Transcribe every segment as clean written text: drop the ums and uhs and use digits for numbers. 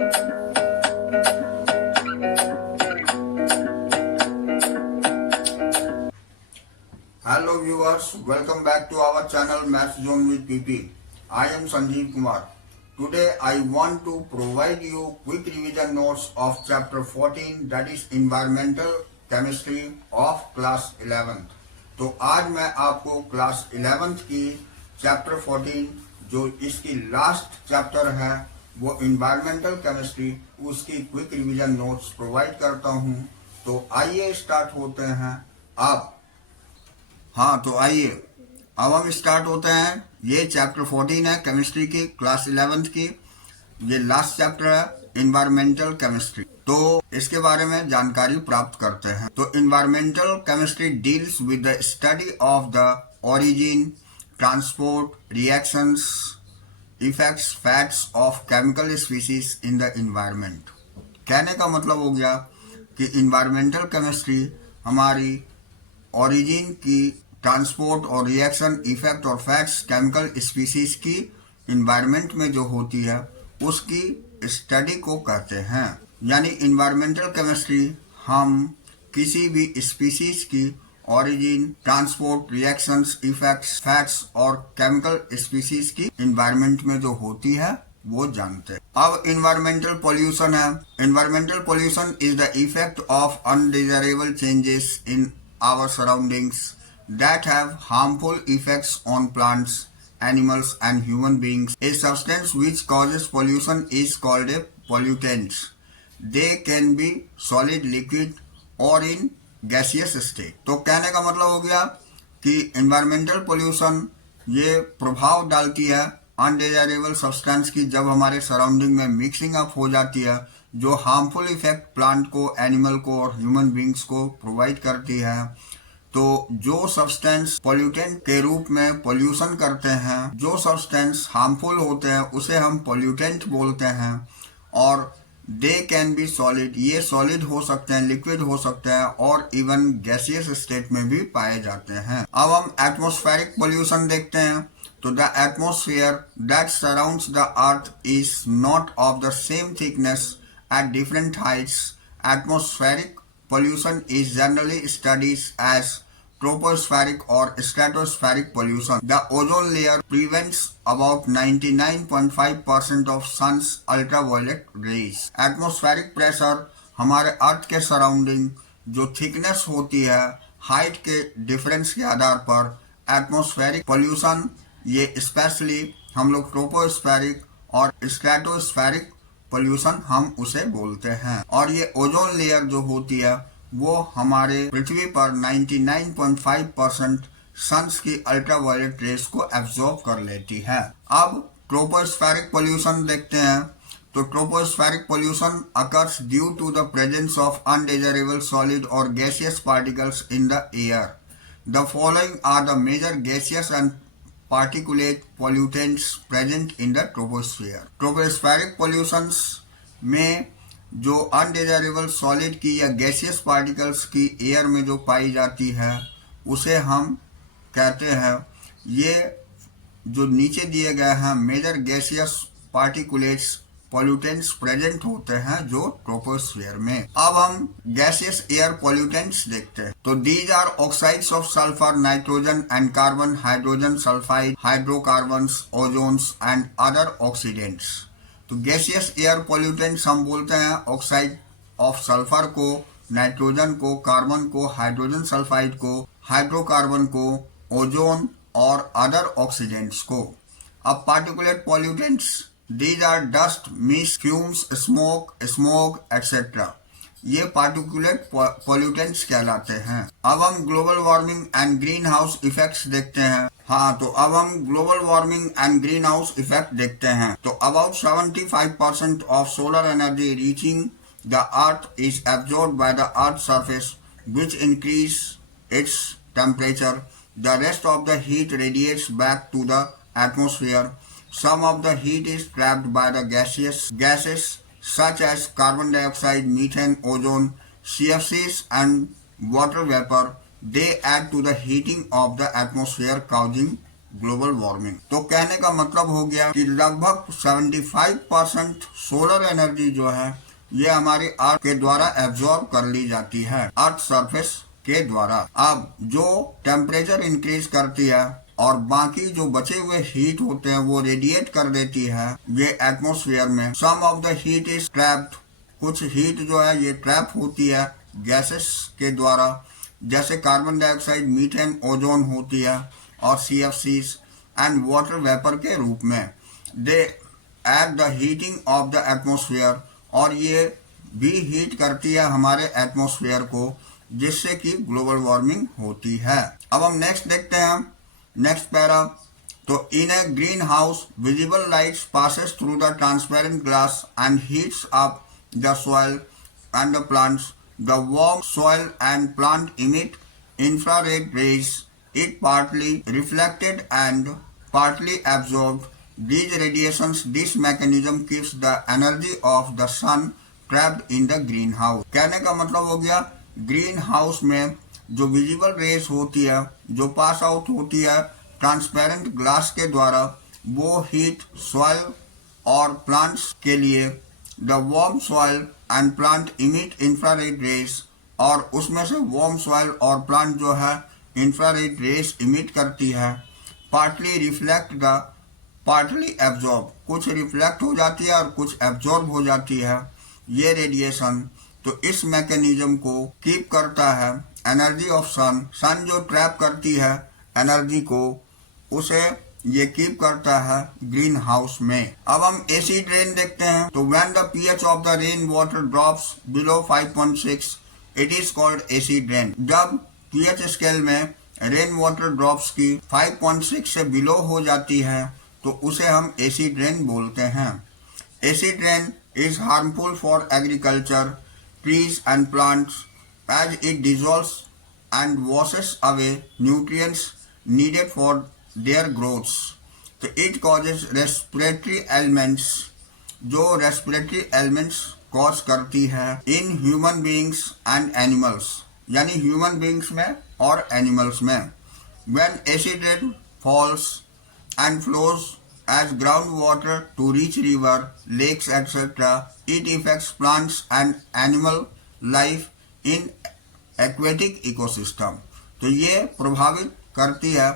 Hello viewers, welcome back to our channel Math Zone with PP. I am Sanjeev Kumar. Today I want to provide you quick revision notes of chapter 14, that is environmental chemistry of class 11th. तो आज मैं आपको class 11th की chapter 14 जो इसकी last chapter है वो environmental chemistry, उसकी क्विक रिवीजन नोट्स प्रोवाइड करता हूँ। तो आइए स्टार्ट होते हैं अब। हाँ तो आइए अब हम स्टार्ट होते हैं। ये चैप्टर 14 है केमिस्ट्री की, क्लास 11th की। ये लास्ट चैप्टर है इन्वायरमेंटल केमिस्ट्री। तो इसके बारे में जानकारी प्राप्त करते हैं। तो environmental chemistry deals with the study of the origin, transport, reactions, effects, facts of chemical species in the environment. कहने का मतलब हो गया कि इन्वायरमेंटल केमिस्ट्री हमारी ओरिजिन की, ट्रांसपोर्ट और रिएक्शन, इफेक्ट और फैक्ट्स केमिकल स्पीसीज की इन्वायरमेंट में जो होती है उसकी स्टडी को कहते हैं। यानी इन्वायरमेंटल केमिस्ट्री हम किसी भी स्पीसीज की origin, transport, reactions, effects, facts और केमिकल स्पीसीज की इन्वायरमेंट में जो होती है वो जानते हैं। अब इन्वायरमेंटल पोल्यूशन है। Environmental pollution is the effect of undesirable changes in our surroundings that have harmful effects on plants, animals and human beings. A substance which causes pollution is called a pollutant. They can be solid, liquid or in gaseous state. तो कहने का मतलब हो गया कि environmental pollution ये प्रभाव डालती है अनडिजायरेबल सब्सटेंस की जब हमारे सराउंडिंग में मिक्सिंग अप हो जाती है, जो हार्मफुल इफेक्ट प्लांट को, एनिमल को और ह्यूमन बींग्स को प्रोवाइड करती है। तो जो सब्सटेंस पोल्यूटेंट के रूप में पोल्यूशन करते हैं, जो सब्सटेंस हार्मफुल होते हैं उसे हम पोल्यूटेंट बोलते हैं। और दे कैन बी सॉलिड, ये सॉलिड हो सकते हैं, लिक्विड हो सकते हैं और इवन गैसियस स्टेट में भी पाए जाते हैं। अब हम एटमॉस्फेरिक पोल्यूशन देखते हैं। तो the atmosphere that surrounds the earth is not of the same thickness at different heights. Atmospheric pollution is generally studied as tropospheric or stratospheric pollution. The ozone layer prevents about 99.5% of sun's ultraviolet rays. Atmospheric pressure हमारे अर्थ के surrounding जो thickness होती है, height के difference के आधार पर atmospheric pollution ये specially हम लोग ट्रोपोस्फेरिक और स्ट्रेटोस्फेरिक पोल्यूशन हम उसे बोलते हैं। और ये ओजोन लेयर जो होती है वो हमारे पृथ्वी पर 99.5% सन्स की अल्ट्रावायलेट रेस को एब्जॉर्ब कर लेती है। अब ट्रोपोस्फेरिक पोल्यूशन देखते हैं। तो tropospheric pollution occurs due to the presence of undesirable solid और gaseous particles in the air. The following are the major gaseous and particulate pollutants present in the troposphere. Tropospheric pollutions में जो undesirable solid की या gaseous particles की air में जो पाई जाती है उसे हम कहते हैं, ये जो नीचे दिए गए हैं major gaseous particulates pollutants present होते हैं जो ट्रोपोस्फीयर में। अब हम गैसियस एयर पोल्यूटेंट्स देखते हैं। तो these are oxides of sulphur, nitrogen and carbon, hydrogen sulphide, hydrocarbons, ozones and other oxidants. तो गैसियस एयर पोल्यूटेंट्स हम बोलते हैं ऑक्साइड ऑफ सल्फर को, नाइट्रोजन को, कार्बन को, हाइड्रोजन सल्फाइड को, हाइड्रोकार्बन को, ओजोन और अदर ऑक्सीडेंट्स को। अब particulate pollutants, these are dust, mist, fumes, smoke, etc. ये पार्टिकुलेट पोल्यूटेंट्स कहलाते हैं। अब हम global warming and green house effects देखते हैं। हाँ तो अब हम global warming and green house effect देखते हैं। तो about 75% of solar energy reaching the earth is absorbed by the earth surface which increase its temperature. The rest of the heat radiates back to the atmosphere. Some of the heat is trapped by the gases such as carbon dioxide, methane, ozone, CFCs and water vapor. They add to the heating of the atmosphere, causing global warming. तो कहने का मतलब हो गया कि लगभग 75% solar energy जो है ये हमारी अर्थ के द्वारा एब्जॉर्ब कर ली जाती है, अर्थ सरफेस के द्वारा। अब जो टेम्परेचर इंक्रीज करती है और बाकी जो बचे हुए हीट होते हैं वो रेडिएट कर देती है ये एटमॉस्फेयर में। Some of the heat is trapped, कुछ हीट जो है ये ट्रैप होती है गैसेस के द्वारा, जैसे कार्बन डाइऑक्साइड, मीथेन, ओजोन होती है, और CFCs एंड वाटर वेपर के रूप में। They aid the heating of the atmosphere, और ये भी हीट करती है हमारे एटमॉस्फेयर को, जिससे कि ग्लोबल वार्मिंग होती है। अब हम नेक्स्ट देखते हैं, नेक्स्ट पैरा। तो in a green house visible light passes through the transparent glass and heats up the soil and the plants. The warm soil and plant emit infrared rays, it partly reflected and partly absorbed these radiations. This mechanism keeps the energy of the sun trapped in the greenhouse. कहने का मतलब हो गया green house में जो visible race होती है, जो पास आउट होती है ट्रांसपेरेंट ग्लास के द्वारा, वो हीट सॉइल और प्लांट्स के लिए। The warm soil and plant emit infrared rays, और उसमें से वार्म सॉइल और प्लांट जो है इंफ्रारेड रेस इमिट करती है। Partly reflect the partly absorb, कुछ रिफ्लेक्ट हो जाती है और कुछ एब्जॉर्ब हो जाती है ये रेडिएशन। तो इस मैकेनिज्म को कीप करता है एनर्जी ऑफ सन। सन जो ट्रैप करती है एनर्जी को, उसे ये कीप करता है ग्रीन हाउस में। अब हम एसिड रेन देखते हैं। तो when the pH of the rain water drops below 5.6 it is called acid rain. जब pH स्केल में रेन वाटर ड्रॉप्स की 5.6 से बिलो हो जाती है तो उसे हम एसिड रेन बोलते हैं। Acid rain is harmful for agriculture, trees and plants as it dissolves and washes away nutrients needed for their growths. तो इट कॉजेज रेस्पिरेटरी एलिमेंट्स, जो रेस्पिरेटरी एलिमेंट्स कॉज करती है in human beings and animals, यानी human beings में और animals में। When acid rain falls and flows as ground water to reach river, lakes etcetera, it affects plants and animal life in aquatic ecosystem. तो ये प्रभावित करती है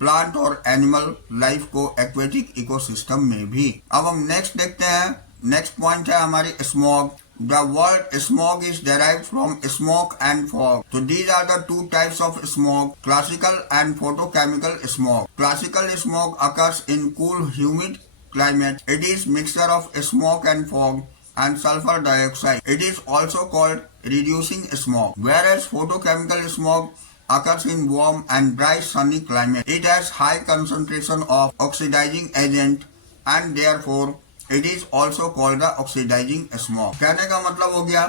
plant और एनिमल लाइफ को एक्वेटिक इकोसिस्टम में भी। अब हम नेक्स्ट देखते हैं, नेक्स्ट पॉइंट है हमारी smog. The word smog is derived from smoke and fog. तो these are the two types of smog, classical and photochemical smog. Classical smog occurs in cool humid climate. It is mixture of smoke and fog and sulfur dioxide. It is also called reducing smog. Whereas photochemical smog occurs in warm and dry sunny climate. It has high concentration of oxidizing agent and therefore it is also called the oxidizing smog. कहने का मतलब हो गया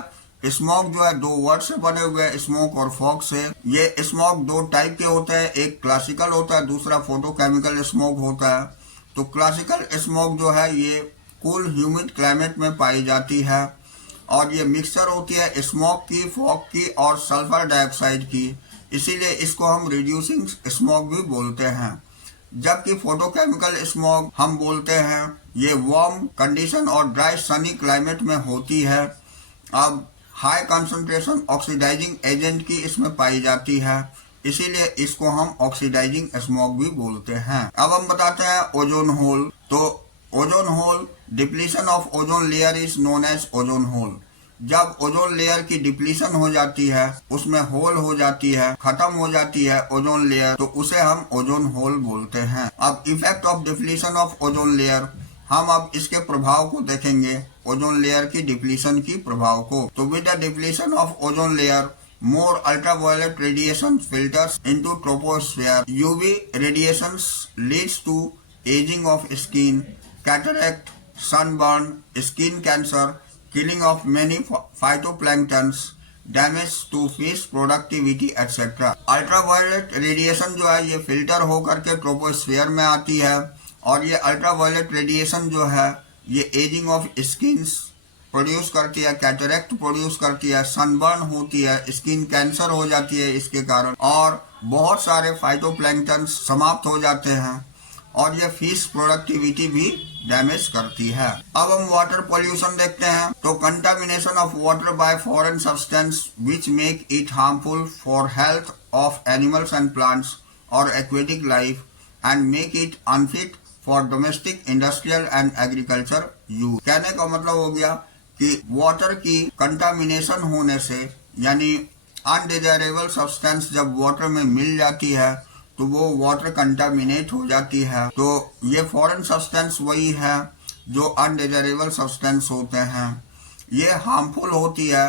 smog जो है दो word से बने हुए हैं, स्मोक और फॉग से। ये स्मॉग दो टाइप के होते हैं, एक क्लासिकल होता है, दूसरा फोटोकेमिकल स्मॉग होता है। तो क्लासिकल स्मॉग जो है ये कूल ह्यूमिड क्लाइमेट में पाई जाती है और ये मिक्सचर होती है स्मॉग की, फॉग की और सल्फर डाइऑक्साइड की, इसीलिए इसको हम रिड्यूसिंग स्मॉग भी बोलते हैं। जबकि फोटोकेमिकल स्मॉग हम बोलते हैं ये वार्म कंडीशन और ड्राई सनी क्लाइमेट में होती है। अब हाई कंसंट्रेशन ऑक्सीडाइजिंग एजेंट की इसमें पाई जाती है, इसीलिए इसको हम ऑक्सीडाइजिंग स्मॉग भी बोलते हैं। अब हम बताते हैं ओजोन होल। तो ozone hole, depletion of ozone layer is known as ozone hole. जब ओजोन लेयर की डिप्लीशन हो जाती है, उसमें होल हो जाती है, खत्म हो जाती है ओजोन लेयर, तो उसे हम ओजोन होल बोलते हैं। अब effect of depletion of ozone layer, हम अब इसके प्रभाव को देखेंगे, ओजोन लेयर की डिप्लीशन की प्रभाव को। तो with the depletion of ozone layer, more ultraviolet radiation filters into troposphere. UV radiations leads to aging of skin, cataract, sunburn, skin cancer, killing of many phytoplanktons, damage to fish productivity etc. Ultraviolet radiation जो है ये filter होकर के troposphere में आती है और ये अल्ट्रावायलेट रेडिएशन जो है ये एजिंग ऑफ स्किन्स प्रोड्यूस करती है, कैटरेक्ट प्रोड्यूस करती है, सनबर्न होती है, स्किन कैंसर हो जाती है इसके कारण, और बहुत सारे फाइटोप्लैंक्टन समाप्त हो जाते हैं। और ये फिश प्रोडक्टिविटी भी डैमेज करती है। अब हम वाटर पोल्यूशन देखते हैं। तो contamination of water by foreign substance which make it harmful for health of animals and plants और aquatic life and make it unfit for domestic, industrial and agriculture use. कहने का मतलब हो गया कि वाटर की कंटामिनेशन होने से, यानी अनडिजायरेबल सब्सटेंस जब वाटर में मिल जाती है तो वो वाटर कंटामिनेट हो जाती है। तो ये फॉरेन सब्सटेंस वही है जो अनडिजायरेबल सब्सटेंस होते हैं। ये हार्मफुल होती है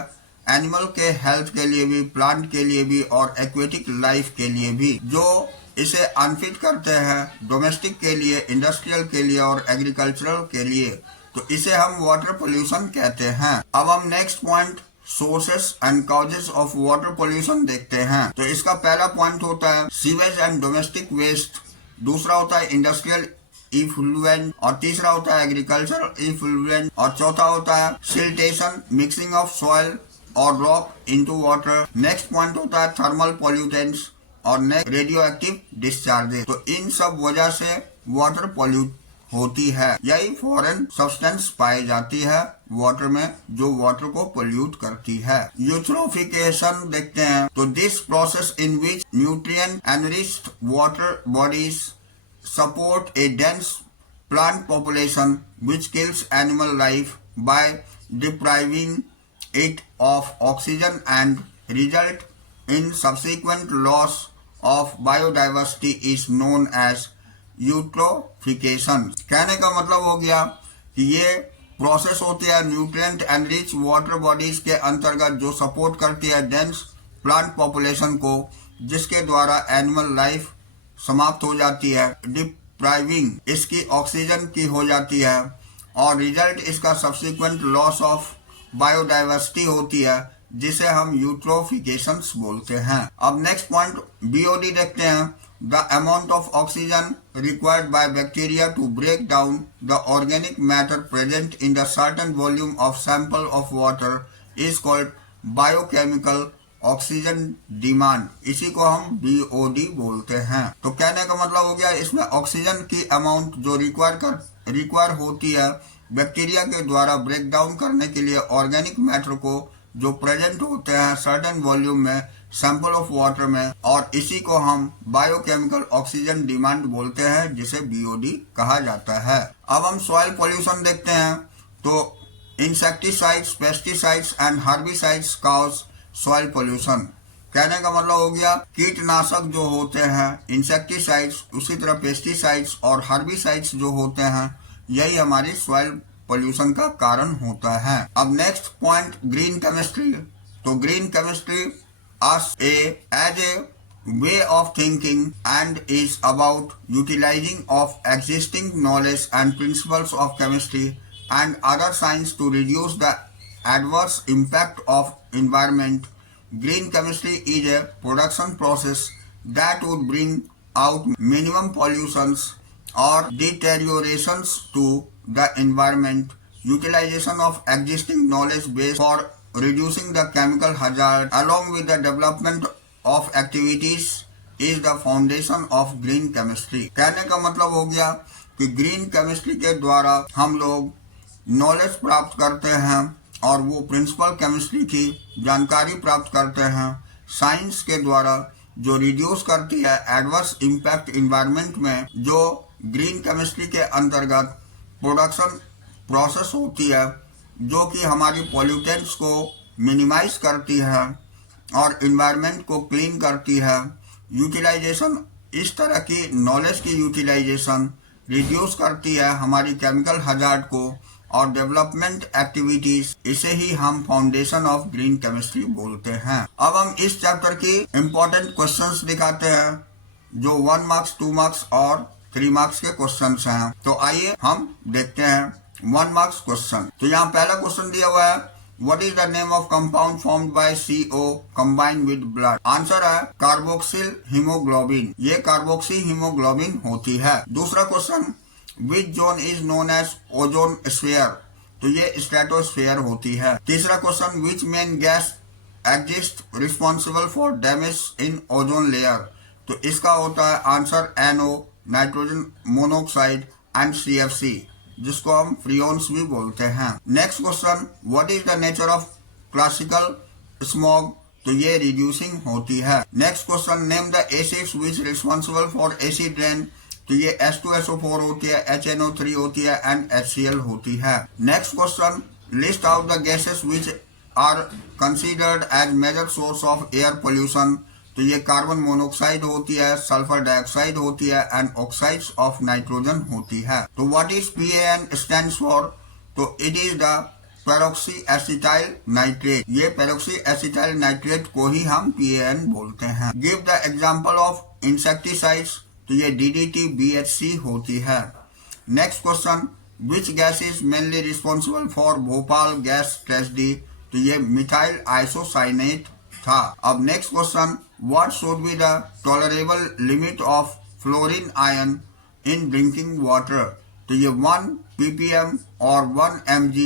एनिमल के हेल्थ के लिए भी, प्लांट के लिए भी और एक्वेटिक लाइफ के लिए भी, जो इसे अनफिट करते हैं डोमेस्टिक के लिए, इंडस्ट्रियल के लिए और एग्रीकल्चरल के लिए। तो इसे हम वाटर पोल्यूशन कहते हैं। अब हम next point sources and causes of water pollution देखते हैं। तो इसका पहला पॉइंट होता है सीवेज एंड डोमेस्टिक वेस्ट, दूसरा होता है इंडस्ट्रियल इफ्लुएंट और तीसरा होता है एग्रीकल्चर इफ्लुएंट और चौथा होता है सिल्टेशन, मिक्सिंग ऑफ सॉइल और rock into water. Next point होता है थर्मल पॉल्यूटेंट्स और नेक्स्ट रेडियो एक्टिव डिस्चार्जेस। तो इन सब वजह से वाटर पॉल्यूट होती है। यही फॉरेन सब्सटेंस पाई जाती है वाटर में जो वाटर को पोल्यूट करती है। यूट्रोफिकेशन देखते हैं। तो this process in which nutrient enriched water bodies support A dense plant population which kills animal life by depriving it of oxygen and result in subsequent loss of biodiversity is known as eutrophication. कहने का मतलब हो गया कि ये process होती है nutrient enrich water bodies के अंतर्गत जो सपोर्ट करती है डेंस प्लांट पॉपुलेशन को, जिसके द्वारा एनिमल लाइफ समाप्त हो जाती है, डिप्राइविंग इसकी ऑक्सीजन की हो जाती है और रिजल्ट इसका सब्सिक्वेंट लॉस ऑफ बायोडाइवर्सिटी होती है, जिसे हम यूट्रोफिकेशंस बोलते हैं। अब नेक्स्ट पॉइंट बीओडी देखते हैं। The amount of oxygen required by bacteria to break down the organic matter present in the certain volume of sample of water is called biochemical oxygen demand। इसी को हम BOD बोलते हैं। तो कहने का मतलब हो गया इसमें ऑक्सीजन की अमाउंट जो रिक्वायर होती है बैक्टीरिया के द्वारा ब्रेक डाउन करने के लिए ऑर्गेनिक मैटर को, जो प्रेजेंट होते हैं सर्टेन वॉल्यूम में सैंपल ऑफ वाटर में, और इसी को हम बायोकेमिकल ऑक्सीजन डिमांड बोलते हैं, जिसे बीओडी कहा जाता है। अब हम सॉइल पोल्यूशन देखते हैं। तो insecticides, pesticides and herbicides cause soil pollution. कहने का मतलब हो गया कीटनाशक जो होते हैं इंसेक्टिसाइड्स, उसी तरह पेस्टिसाइड्स और हर्बिसाइड्स जो होते हैं, यही हमारी सॉइल पोल्यूशन का कारण होता है। अब नेक्स्ट पॉइंट ग्रीन केमिस्ट्री। तो green chemistry as a way of thinking and is about utilizing of existing knowledge and principles of chemistry and other science to reduce the adverse impact of environment. Green chemistry is a production process that would bring out minimum pollutions or deteriorations to the environment. Utilization of existing knowledge base for reducing the chemical hazard along with the development of activities is the foundation of green chemistry। कहने का मतलब हो गया कि green chemistry के द्वारा हम लोग नॉलेज प्राप्त करते हैं और वो प्रिंसिपल केमिस्ट्री की जानकारी प्राप्त करते हैं साइंस के द्वारा, जो रिड्यूस करती है एडवर्स इम्पैक्ट इन्वायरमेंट में। जो ग्रीन केमिस्ट्री के अंतर्गत प्रोडक्शन प्रोसेस होती है जो कि हमारी पॉल्यूटेंट्स को मिनिमाइज करती है और इन्वायरमेंट को क्लीन करती है। यूटिलाइजेशन, इस तरह की नॉलेज की यूटिलाइजेशन रिड्यूस करती है हमारी केमिकल हजार्ड को और डेवलपमेंट एक्टिविटीज, इसे ही हम फाउंडेशन ऑफ ग्रीन केमिस्ट्री बोलते हैं। अब हम इस चैप्टर की इम्पोर्टेंट क्वेश्चंस दिखाते हैं जो 1 मार्क्स, 2 मार्क्स और 3 मार्क्स के क्वेश्चंस हैं। तो आइए हम देखते हैं 1 मार्क्स क्वेश्चन। तो यहाँ पहला क्वेश्चन दिया हुआ है what is the name of compound formed by CO combined with blood. Answer है कार्बोक्सिल हीमोग्लोबिन। ये कार्बोक्सी हीमोग्लोबिन होती है। दूसरा question which zone is known as ozone sphere. तो ये स्ट्रेटोस्फीयर होती है। तीसरा question which main gas exist responsible for damage in ozone layer. तो इसका होता है answer NO nitrogen monoxide and CFC, जिसको हम फ्रियोन्स भी बोलते हैं। Next question, what is the nature of classical smog? तो ये रिड्यूसिंग होती है। Next question, name the acids which responsible for acid rain? तो ये H2SO4 होती है, HNO3 होती है एंड HCl होती है। Next question, list out the gases which are considered as major source of air pollution? तो ये कार्बन मोनोऑक्साइड होती है, सल्फर डाइऑक्साइड होती है एंड ऑक्साइड्स ऑफ नाइट्रोजन होती है। तो what is PAN stands for? तो it is the peroxy acetyl nitrate. ये पेरोक्सी एसिटाइल नाइट्रेट को ही हम PAN बोलते हैं। Give the example of insecticides? तो ये DDT BHC होती है। Next question, which gas is mainly responsible for Bhopal gas tragedy? तो ये मिथाइल आइसोसाइनेट था। अब next question, what should be the tolerable limit of fluorine ion in drinking water? तो ये 1 ppm और 1 mg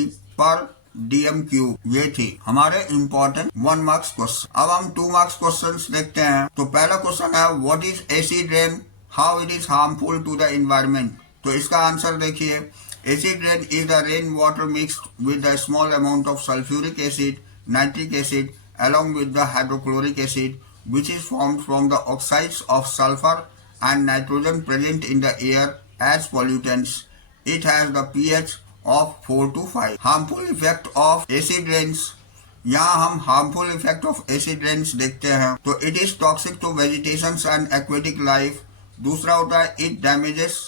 पर DM3 ये थी हमारे इम्पोर्टेंट 1 मार्क्स क्वेश्चन। अब हम 2 मार्क्स क्वेश्चंस देखते हैं। तो पहला क्वेश्चन है, what is acid rain, how it is harmful to the environment? तो इसका आंसर देखिए, acid rain is the rain water mixed with the small amount of sulphuric acid, nitric acid along with the hydrochloric acid, which is formed from the oxides of sulfur and nitrogen present in the air as pollutants. It has the pH of 4 to 5. Harmful effect of acid rains. यहाँ हम harmful effect of acid rains देखते हैं। तो it is toxic to vegetation and aquatic life. दूसरा होता है it damages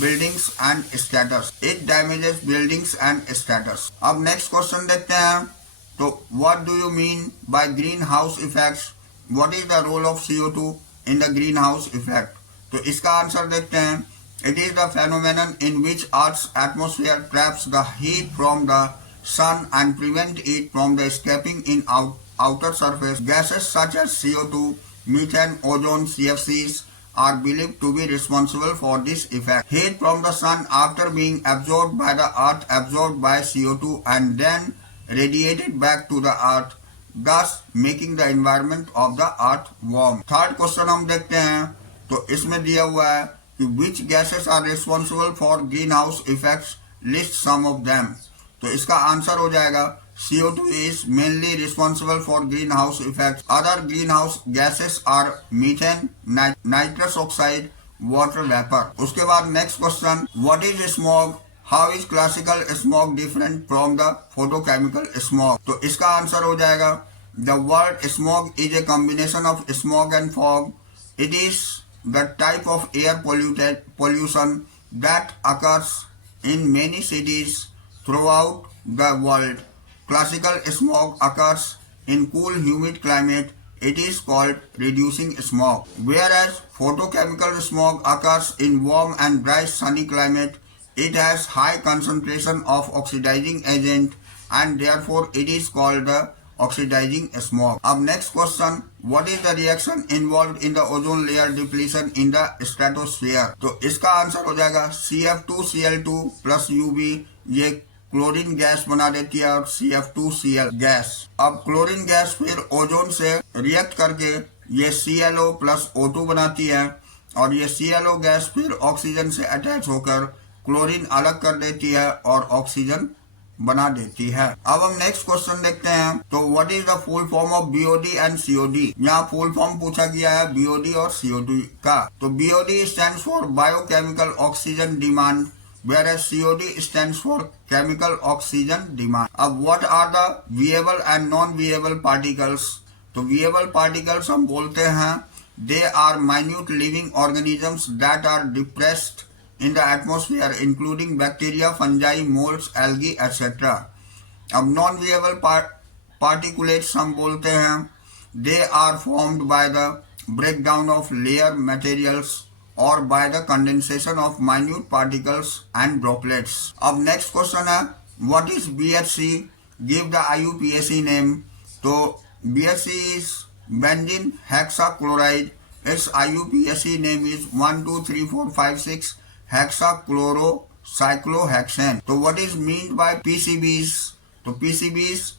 buildings and status. It damages buildings and status. अब next question देखते हैं। तो what do you mean by greenhouse effects? What is the role of CO2 in the greenhouse effect? तो इसका answer देखते हैं। It is the phenomenon in which Earth's atmosphere traps the heat from the sun and prevent it from the escaping in outer surface. Gases such as CO2, methane, ozone, CFCs are believed to be responsible for this effect. Heat from the sun after being absorbed by the earth absorbed by CO2 and then radiated back to the earth, thus making the environment of the earth warm. Third question हम देखते हैं। तो इसमें दिया हुआ है कि which gases are responsible for greenhouse effects, list some of them. तो इसका आंसर हो जाएगा CO2 is mainly responsible for greenhouse effects. Other greenhouse gases are methane, nitrous oxide, water vapor. उसके बाद next question, what is smog? How is classical smog different from the photochemical smog? तो इसका answer हो जाएगा, the word smog is a combination of smog and fog. It is the type of air pollution that occurs in many cities throughout the world. Classical smog occurs in cool humid climate. It is called reducing smog. Whereas photochemical smog occurs in warm and dry sunny climate. It has high concentration of oxidizing agent and therefore it is called the oxidizing smog. अब next question, what is the reaction involved in the ozone layer depletion in the stratosphere? तो इसका answer हो जाएगा CF2Cl2 plus UV, ये chlorine gas बना देती है और CF2Cl गैस। अब क्लोरीन गैस फिर ओजोन से रिएक्ट करके ये ClO plus O2 बनाती है और ये ClO गैस फिर ऑक्सीजन से अटैच होकर क्लोरीन अलग कर देती है और ऑक्सीजन बना देती है। अब हम नेक्स्ट क्वेश्चन देखते हैं। तो what is the full form of BOD and COD? यहाँ फुल फॉर्म पूछा गया है BOD और COD का। तो BOD stands for biochemical oxygen demand, whereas COD stands for chemical oxygen demand. अब what are the viable and non-viable particles? तो viable particles हम बोलते हैं they are minute living organisms that are depressed in the atmosphere including bacteria, fungi, molds, algae, etc. अब non-viable particulates हम बोलते हैं they are formed by the breakdown of layer materials or by the condensation of minute particles and droplets. अब next question है what is BHC? Give the IUPAC name. तो BHC is benzene hexachloride. Its IUPAC name is 1, 2, 3, 4, 5, 6 hexachlorocyclohexane. So what is meant by PCBs? So PCBs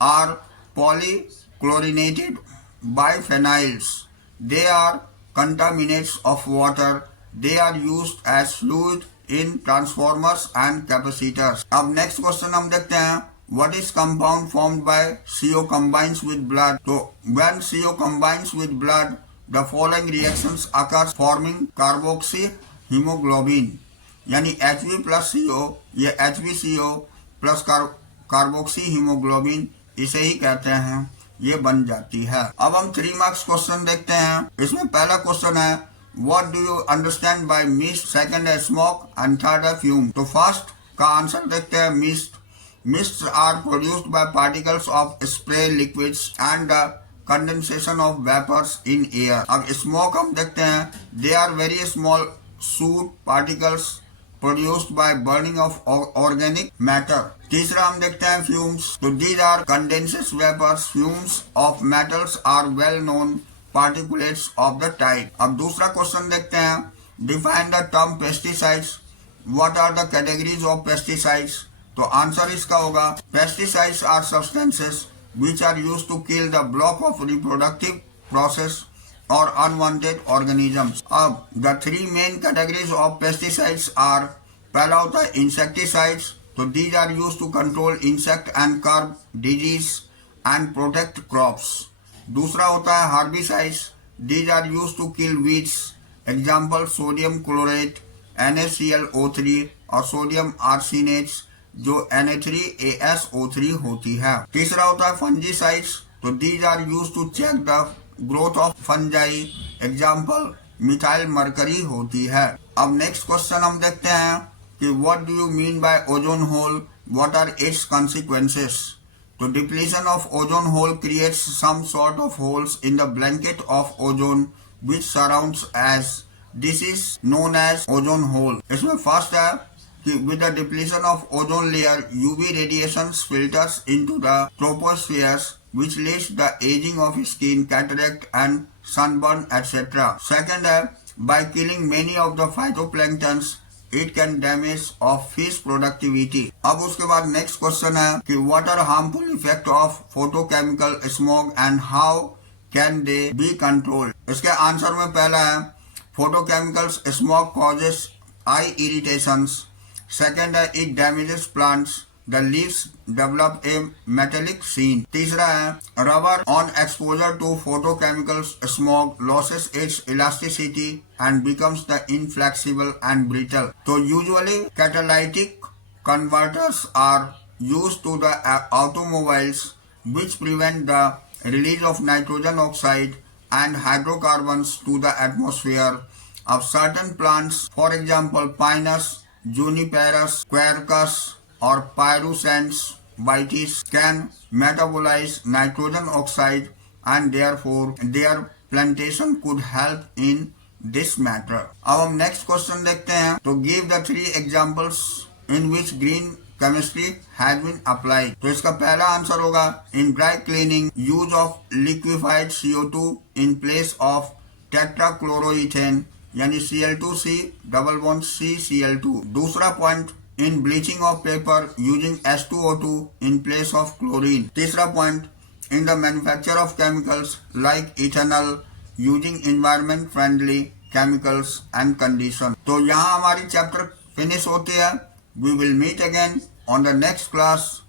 are polychlorinated biphenyls. They are contaminants of water They are used as fluid in transformers and capacitors. अब next question हम देखते हैं, what is compound formed by CO combines with blood? तो when CO combines with blood, the following reactions occurs forming carboxy hemoglobin. यानी Hb plus CO, ये HbCO plus carboxy haemoglobin इसे ही कहते हैं, ये बन जाती है। अब हम 3 मार्क्स क्वेश्चन देखते हैं। इसमें पहला क्वेश्चन है, what do you understand by mist, second है स्मोक एंड थर्ड है फ्यूम। तो फर्स्ट का आंसर देखते हैं, mist. Mist are produced by particles of spray liquids and the condensation of vapours in air. अब स्मोक हम देखते हैं, they are very small soot particles produced by burning of organic matter. तीसरा हम देखते हैं फ्यूम्स। तो these are condensed vapors. Fumes of metals are well known particulates of the type. अब दूसरा क्वेश्चन देखते हैं, define the term pesticides. What are the categories of pesticides? तो आंसर इसका होगा, pesticides are substances which are used to kill the block of reproductive process or unwanted organisms. अब the 3 main categories of pesticides are, पहला होता है insecticides. तो these are used to control insect and curb disease and protect crops. दूसरा होता है herbicides. These are used to kill weeds. Example sodium chlorate, NaClO3 और sodium arsenates जो Na3ASO3 होती है। तीसरा होता है fungicides. तो these are used to check the growth of fungi, example methyl mercury होती है। अब नेक्स्ट क्वेश्चन हम देखते हैं कि what do you mean by ozone hole, what are its consequences. तो depletion of ozone hole creates some sort of holes in the blanket of ozone which surrounds as, this is known as ozone hole. इसमें first है कि with the depletion of ozone layer, UV radiations filters into the troposphere, which leads the aging of skin, cataract and sunburn, etc. Second है, by killing many of the phytoplanktons, it can damage of fish productivity. अब उसके बाद next question है कि what are harmful effect of photochemical smog and how can they be controlled? इसके answer में पहला है, photochemicals smog causes eye irritations. Second है, it damages plants. The leaves develop a metallic sheen. तीसरा है, rubber on exposure to photochemical smog loses its elasticity and becomes the inflexible and brittle. So usually catalytic converters are used to the automobiles which prevent the release of nitrogen oxide and hydrocarbons to the atmosphere of certain plants. For example, pinus, Juniperus, Quercus or Pyrus vitis can metabolize nitrogen oxide and therefore their plantation could help in this matter. अब हम next question देखते हैं। तो give the 3 examples in which green chemistry has been applied. तो इसका पहला answer होगा, in dry cleaning use of liquefied CO2 in place of tetrachloroethane यानी Cl2C डबल बॉन्ड CCl2। दूसरा point, in bleaching of paper using H2O2 in place of chlorine. तीसरा point, in the manufacture of chemicals like ethanol using environment friendly chemicals and condition. तो यहाँ हमारी chapter finish होती है। We will meet again on the next class.